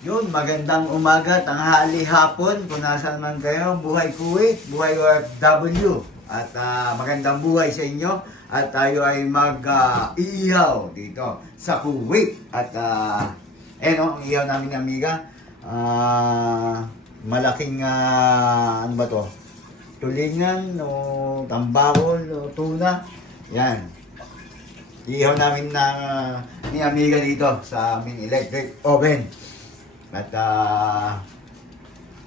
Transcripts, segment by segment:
Yun, magandang umaga, tanghali, hapon, kung nasaan man kayo, buhay Kuwait, buhay OFW. At magandang buhay sa inyo. At tayo ay mag-iihaw dito sa Kuwait. At ang ihaw namin amiga. Malaking, ano ba to? Tulingan o tambakol o tuna. Yan. Ihaw namin ni amiga dito sa aming electric oven. At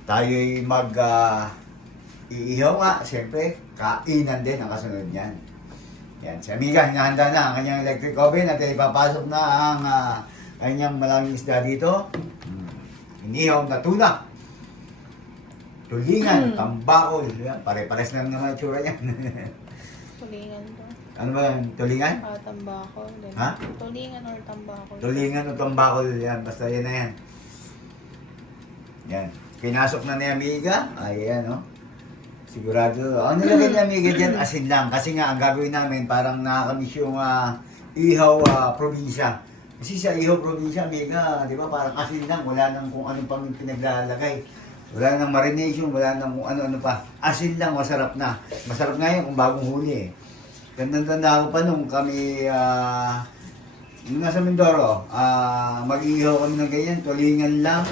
tayo'y iihaw nga, siyempre, kainan din ang kasunod niyan. Yan, si amiga, hinahanda na ang kanyang electric oven at ipapasok na ang kanyang maraming isda dito. Inihaw na tuna, tulingan, tambakol, yan, pare-pares lang naman ang tsura niyan. Tulingan to. Ano ba yan? Tulingan? Tambakol. Ha? Tulingan or tambakol. Tulingan o tambakol, yan, basta yan na yan. Yan. Pinasok na ni amiga. Ayan, no? Sigurado. Ang nilagay ni amiga dyan, asin lang. Kasi nga, ang gagawin namin, parang nakakamiss yung ihaw probinsya. Kasi sa ihaw probinsya, amiga, di ba, parang asin lang. Wala nang kung anong pang pinaglalagay. Wala nang marination, wala nang kung ano-ano pa. Asin lang, masarap na. Masarap nga yun kung bagong huli eh. Tanda-tanda ko pa nung kami, nung nasa Mindoro, mag-ihaw kami ng ganyan, tulingan lang.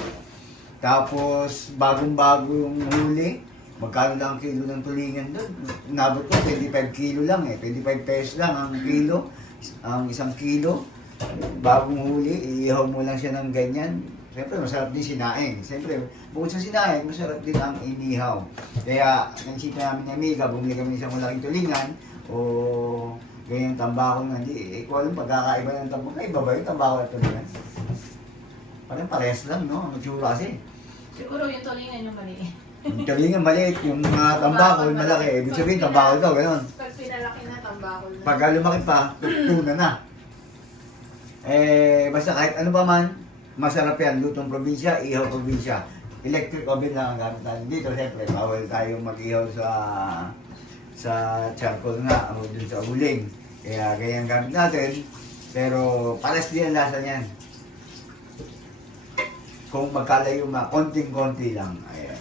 Tapos, bagong-bago yung huli. Magkano lang ang kilo ng tulingan doon? Nabot ko, 25 kilo lang eh. 25 pesos lang ang kilo. Ang isang kilo. Bagong huli, iihaw mo lang siya ng ganyan. Siyempre, masarap din sinaing. Siyempre, bukod sa sinaing, masarap din ang inihaw. Kaya, naisip namin ni amiga, bumili kami isang malaking tulingan o ganyang tambakol nga. Hindi, ko alam pagkakaiba ng tambakol. Iba ba yung tambakol at tulingan? Parang pares lang, no? Ang tsura kasi. Siguro yung tulingan yung mali. Yung tulingan maliit, yung tambakol malaki. Ibig sabihin, tambakol daw, gano'n. Pag pinalaki na, tambakol na. Pag lumaki pa, tuna na. Basta kahit ano pa man, masarap yan. Lutong probinsya, ihaw probinsya. Electric oven lang ang gamit natin dito. Siyempre, bawal tayong mag-ihaw sa charcoal nga, o dun sa uling. Kaya ganyan gamit natin. Pero pares din ang lasa niyan. Kung magkalayo konting-konti lang. Ayan.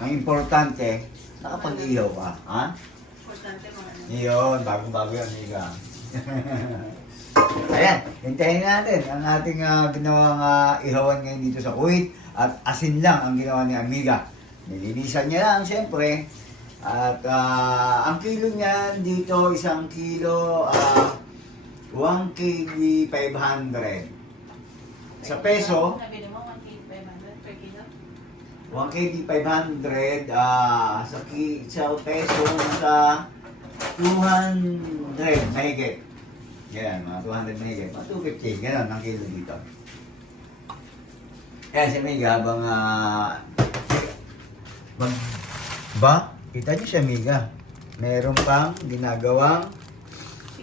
Ang importante, nakapag-ihaw ka. Ha? Importante mga ano. Iyon, bago-bago yan, amiga. Ayan, hintayin natin ang ating ginawang ihawan ngayon dito sa Kuwait. At asin lang ang ginawa ni amiga. Nilinisan niya lang, siyempre. At ang kilo niyan dito, 1 kilo, 1 kg 500. Sa peso, Nabili mo 1 kg 500 per kilo? 1 kg 500, sa peso, sa 200 mahigit. Yan, mga 200 mahigit. Mga 250, gano'n ang kilo dito. Kaya si Miga, habang kita niyo siya Miga, meron pang ginagawang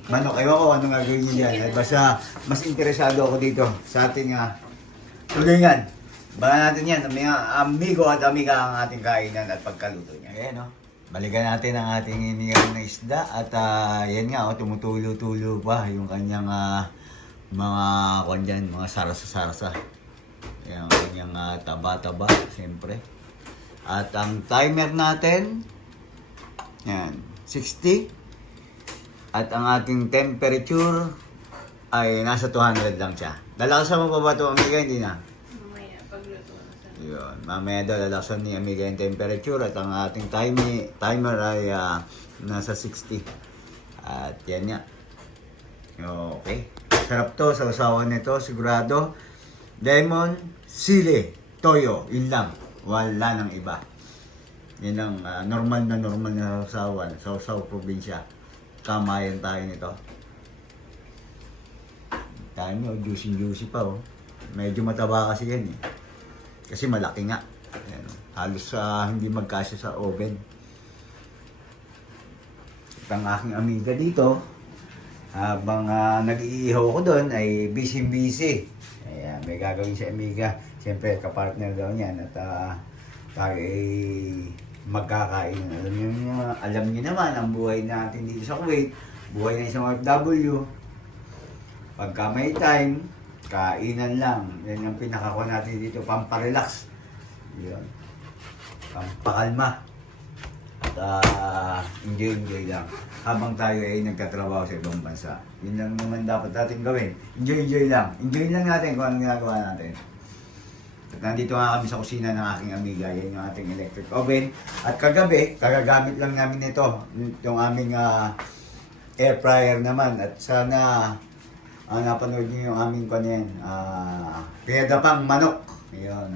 manok. Ewan ko anong gagawin niyo dyan. At basta mas interesado ako dito sa ating tulingan. Baka natin yan, mga amigo at amiga ang ating kainan at pagkaluto niya. Ayan, no? Balikan natin ang ating inihaw na isda at yan nga, tumutulo-tulo pa yung kanyang mga sarasa-sarasa. Yung kanyang taba-taba, siyempre. At ang timer natin, yan, 60. At ang ating temperature ay nasa 200 lang siya. Lalakasan mo pa ba ito, amiga? Hindi na. Mamaya, pagluto na sa... Yun. Mamaya daw lalakasan ni amiga yung temperature at ang ating timer ay nasa 60. At yan nga. Okay. Sarap to sa usawan nito, sigurado. Lemon, sili, toyo, yun lang. Wala nang iba. Yan ang normal na usawan. Sa probinsya. Kamayan tayo nito. Tayo mo, juicy pa oh. Medyo mataba kasi yan eh. Kasi malaki nga. Ayan, oh. Halos hindi magkasya sa oven. At ang aking amiga dito, habang nag-iihaw ko doon ay busy. Ayan, may gagawin si amiga. Siyempre, kapartner daw niyan at tayo ay magkakain. Alam niyo naman ang buhay natin dito sa Kuwait. Buhay na isang OFW. Pagka may time, Kainan lang. Yan yung pinakakuha natin dito. Pamparelax. Yun. Pampakalma. At enjoy lang. Habang tayo ay nagkatrabaho sa ibang bansa. Yun lang naman dapat natin gawin. Enjoy lang. Enjoy lang natin kung anong ginagawa natin. At nandito nga kami sa kusina ng aking amiga. Yan yung ating electric oven. At kagabi, kagagamit lang namin ito. Yung aming air fryer naman. At sana napanood niyo yung aming kanyan. Pinadapang manok. Ayun.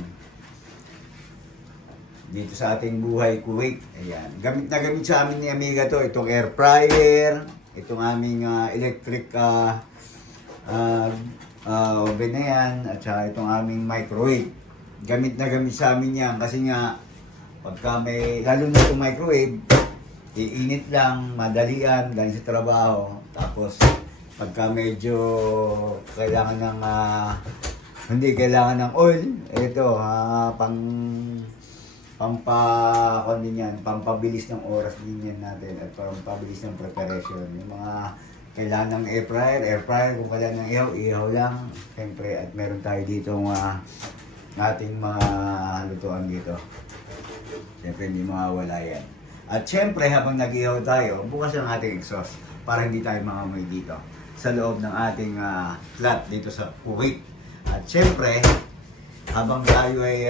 Dito sa ating buhay Kuwait. Ayan. Gamit na gamit sa amin ni amiga to. Itong air fryer. Itong aming electric oven na yan. At saka itong aming microwave. Gamit na gamit sa amin yan. Kasi nga, pagka may, lalo na itong microwave, iinit lang, madalian, galing sa trabaho. Tapos, pagka medyo kailangan ng, hindi kailangan ng oil, ito, pampabilis ng oras din yan natin at pampabilis ng preparation. Yung mga kailangan ng air fryer, kung kailangan ng ihaw lang. Siyempre, at meron tayo dito nating mga lutuan dito. Siyempre, hindi mawawala yan. At siyempre, habang nag-ihaw tayo, bukas ang ating exhaust para hindi tayo mangamoy dito sa loob ng ating flat dito sa Kuwait. At siyempre, habang tayo ay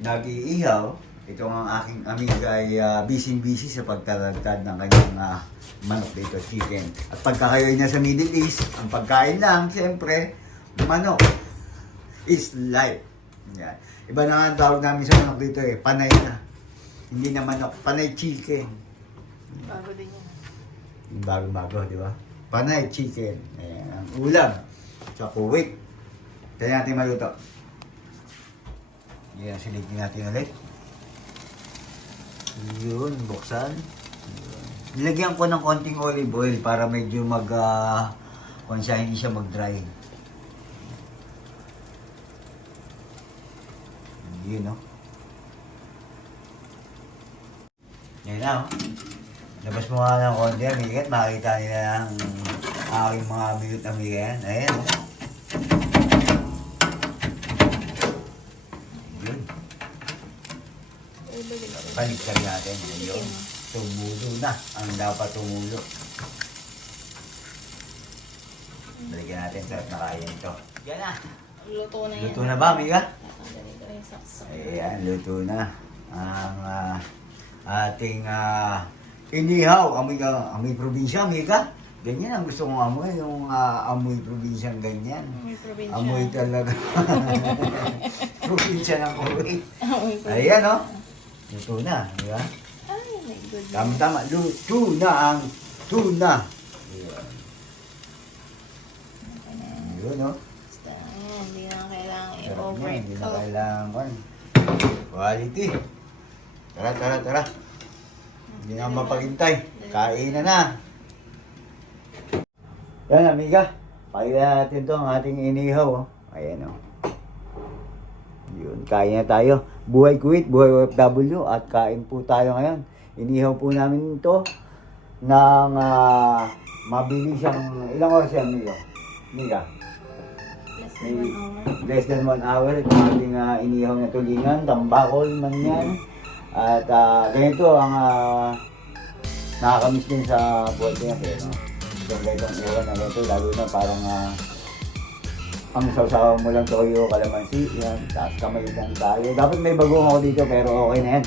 nag-iihaw, ito ang aking amiga ay busy sa pagtalagtad ng kanyang manok dito, chicken. At pagka kayo ay nasa Middle East, ang pagkain lang, siyempre, manok is life. Yan. Iba na nga ang tawag namin sa manok dito panay na. Hindi na manok, panay chicken. Bago din yan. Bago-bago, di ba? Panay chicken. Ayan, ang ulam sa Kuwait. Kaya natin maluto. Yan, silipin natin ulit. Yun, buksan. Nilagyan ko ng konting olive oil para medyo kung siya hindi siya mag-dry. Yun, no? Yan na, oh. Labas mo nga ng konti, amigat. Makikita nila ang aking mga minute na yan. Ayan, oh. Yun. Paniktan natin. Ayun. Tumulo na. Ang dapat tumulo. Balikan natin. Sarap na kaya ito. Yan na. Luto na yan. Luto na ba, amiga? Ganito yung saksak. Ayan, luto na. Ang ating inihaw. Amoy probinsya, amiga. Ganyan ang gusto kong amoy. Yung amoy probinsyang ganyan. Amoy probinsya. Amoy talaga. Probinsya ng Kuwait. Amoy probinsya. Ayan, no? Luto na, di ba? Ay, my goodness. Tama-tama, luto na ang tuna. Ayan. Yun, no? Basta, ayan, hindi na kailangan Sarap niya, i-overcoat. hindi na kailangan. Quality. Tara. Hindi na mapaghintay. Kain na. Yan, amiga. Pakita natin to ang ating inihaw. Oh. Ayan, oh. Yun, kain na tayo. Buhay Kuwait, buhay OFW at kain po tayo ngayon. Inihaw po namin ito ng mabilis siyang, ilang oras yan, amiga? Amiga? Less than 1 hour. Ito ang ating inihaw na tulingan, tambakol man yan. At ganito ang nakakamiss din sa buhay ko yan. No? So, ganitong ihawan na ganito, lalo na parang ang sausawa mo lang toyo, kalamansi, yan, tapos kamay lang tayo. Dapat may bagong ako dito pero okay na yan.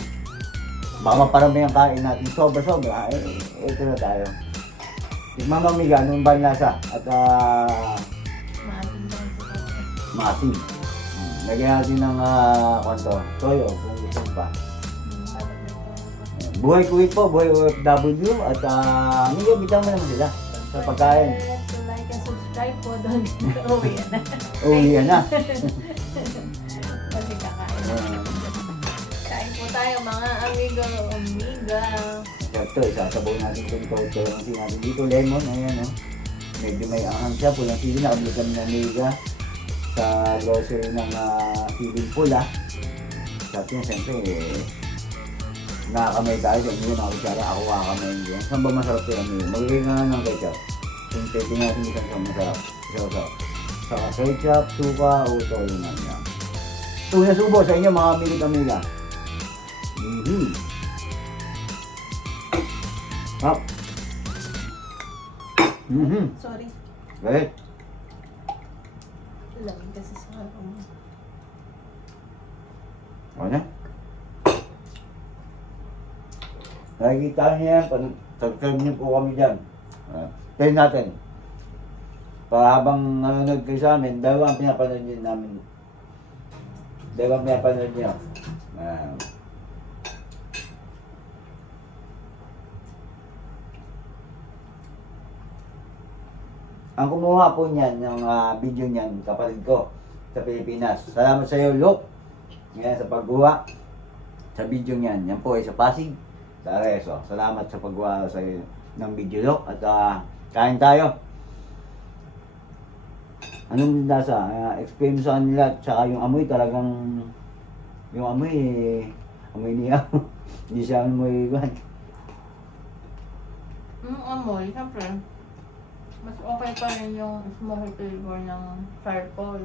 Baka maparami ang kain natin, sobra-sobra, ito na tayo. Mama Miga, anong ba lasa? At maasim. Lagyan natin ng toyo kung gusto mo pa. Buhay Kuwait po, buhay OFW at Miga, bitaw mo naman sila sa pagkain. Like and subscribe po doon. Uwi na. Uwi na. Kasi kakain. Kain po tayo mga amigo, amiga. Ito, isasabaw natin kung ito natin dito, lemon, ayan, oh. Medyo may anghang siya, pulang sili, nakabili kami ng amiga sa grocery ng siling pula. Sa atin, siyempre, nakakamay tayo sa inyo, nakakutsara, ako kakakamay din. Saan ba masarap ito, amiga? Maglagay na ng ketchup. Kung pwede natin isang sa masarap. Isaw-saw. Saka ketchup, suka, o toyo na niya. Tuna subo sa inyo mga amigo-amiga. Up. Sorry. Okay. Lamig kasi sa harap mo. Ano? Nakikita niyo yan, tag-serve niyo po kami dyan. Tayo natin. Para habang nanonood kayo sa amin, dalawang pinapanood niyo namin. Dalawang pinapanood niyo. Ang kumuha po niyan, ng video niyan, kapatid ko sa Pilipinas. Salamat sa iyo, Luke. Ngayon sa paggawa sa video niyan. Yan po ay sa Pasig, sa Arezzo. Salamat sa paggawa sa iyo ng video, Luke. At kain tayo. Anong lasa? Explain mo sa kanila. Tsaka yung amoy talagang, yung amoy, amoy niya. Hindi siya amoy iwan. Amoy, siyempre. Mas okay pa rin yung smoky flavor ng fireball.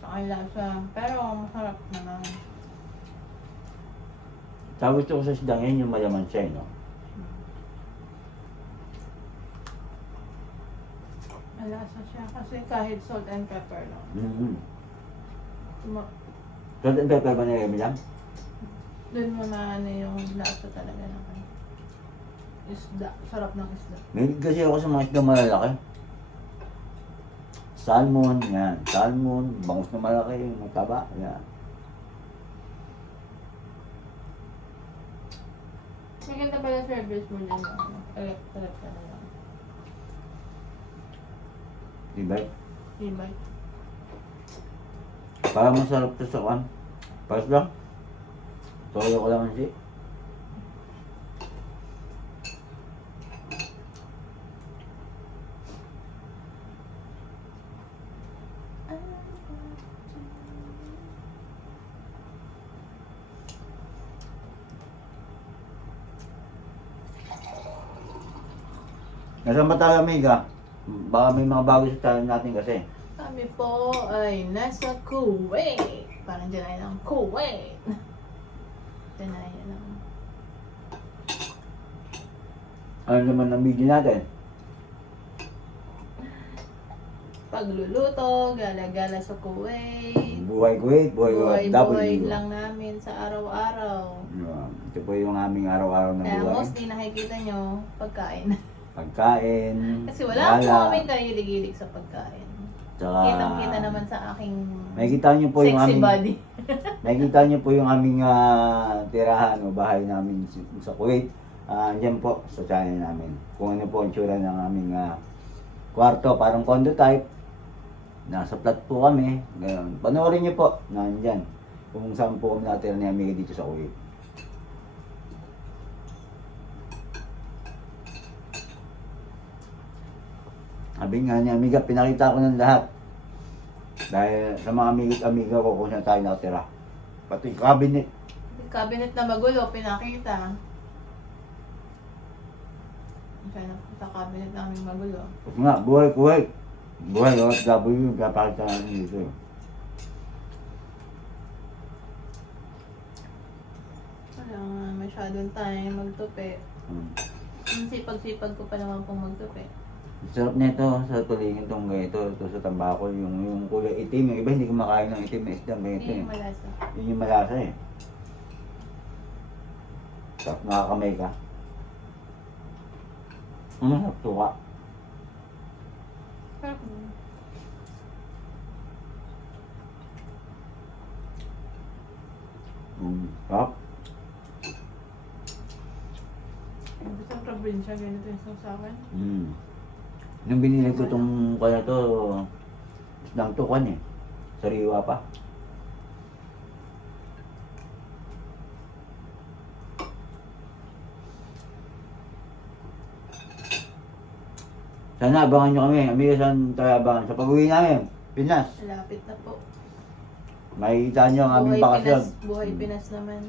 Saka yung lasa. Pero masarap naman. Sa gusto ko sa sidang yan, yung malaman siya, no? Malasa siya kasi kahit salt and pepper lang. Salt and pepper ba nilagay mo lang? Doon mo na ano yung lasa talaga ng isda. Sarap ng isda. Mahilig kasi ako sa mga isda malalaki. Salmon, yan. Salmon, bangus na malaki, mataba, yan. Maganda pala service mo din. Sarap ka na lang. Diba? Diba? Para masarap to sa kan. Paras lang. Toyo ko lang kasi. Nasaan ba tayo, amiga? Baka may mga bago sa channel natin kasi. Kami po ay nasa Kuwait. Parang dyan ng Kuwait. Dyan lang. Ano naman ang video natin? Pagluluto, gala-gala sa Kuwait. Buhay Kuwait, buhay Buhay lang namin sa araw-araw. Ito po yung aming araw-araw na Kaya buhay. mostly nakikita nyo, pagkain. Pagkain, Kasi wala po kaming kahilig-hilig sa pagkain. Tsaka, Kitang-kita naman sa aking makikita nyo po yung sexy aming, body. makikita nyo po yung aming tirahan o bahay namin sa Kuwait. Diyan po sa channel namin. Kung ano po ang tsura ng aming kwarto, parang condo type. Nasa flat po kami. Ganun. Panoorin nyo po, nandyan. Kung saan po kami natira ni Amiga dito sa Kuwait. Sabi nga niya, Amiga, pinakita ko ng lahat. Dahil sa mga amiga ko kung saan tayo nakatira. Pati cabinet. Cabinet na magulo, pinakita. Kaya sa cabinet namin magulo. Kasi nga, buhay Kuwait. Buhay OFW, kapakita namin dito. Wala nga masyadong time magtupi. Ang sipag-sipag ko pa naman pong magtupi. Sarap nito sa tulingin tong ganito, ito sa tambakol, yung kulay itim. Yung iba hindi kumakain ng itim na isda, ganito Hindi yung malasa. Yun yung malasa eh. Sarap nakakamay ka. Sarap tuka. Sarap. Sarap. Sa probinsya, ganito yung sausawan. Nung binili ko itong kaya to, isdang tukan eh. Sariwa pa. Sana abangan nyo kami. Amiga, saan tayo abangan? Sa pag-uwi namin, Pinas. Malapit na po. Makikita nyo ang aming bakasyon. Buhay Pinas naman.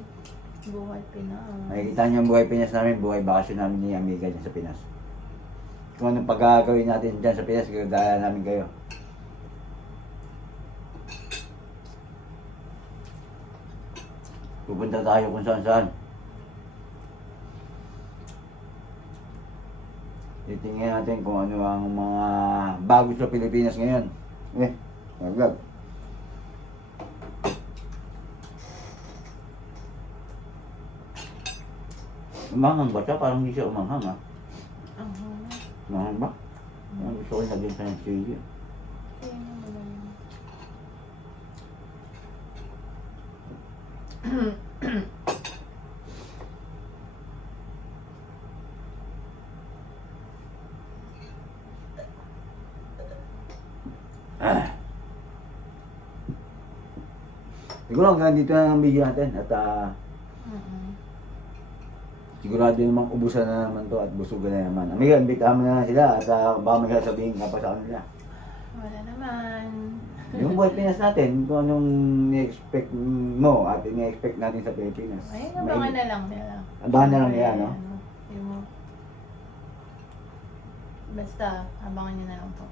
Buhay Pinas. Makikita nyo ang buhay Pinas namin, buhay bakasyon namin ni Amiga dyan sa Pinas. kung anong pagagawin natin dyan sa Pinas, gagaya namin kayo. Pupunta tayo kung saan saan. Titingnan natin kung ano ang mga bago sa Pilipinas ngayon. Maglag. Umanghang ba siya? Parang hindi siya umanghang ha. Umanghang ba? Ang gusto ko lagyan sa ng chili. Siguro hanggang dito na ang video natin at sigurado namang ubusan na naman to at busugan na naman. Amiga, imbitahan mo na lang sila at baka may sasabihin ka pa sa kanila. Wala naman. Yung buhay Pinas natin, kung anong ni-expect mo at ni-expect natin sa Pilipinas. Ay, abangan na lang nila. Abangan na lang nila, no? Basta, abangan nyo na lang po.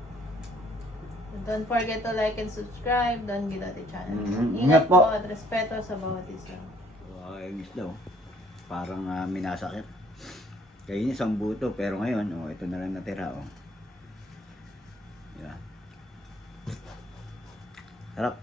Don't forget to like and subscribe, Don Gilote channel. Ingat po at respeto sa bawat isa. Yung isda, parang minasakit. Kaya isang buto, pero ngayon, ito na lang natira. Sarap.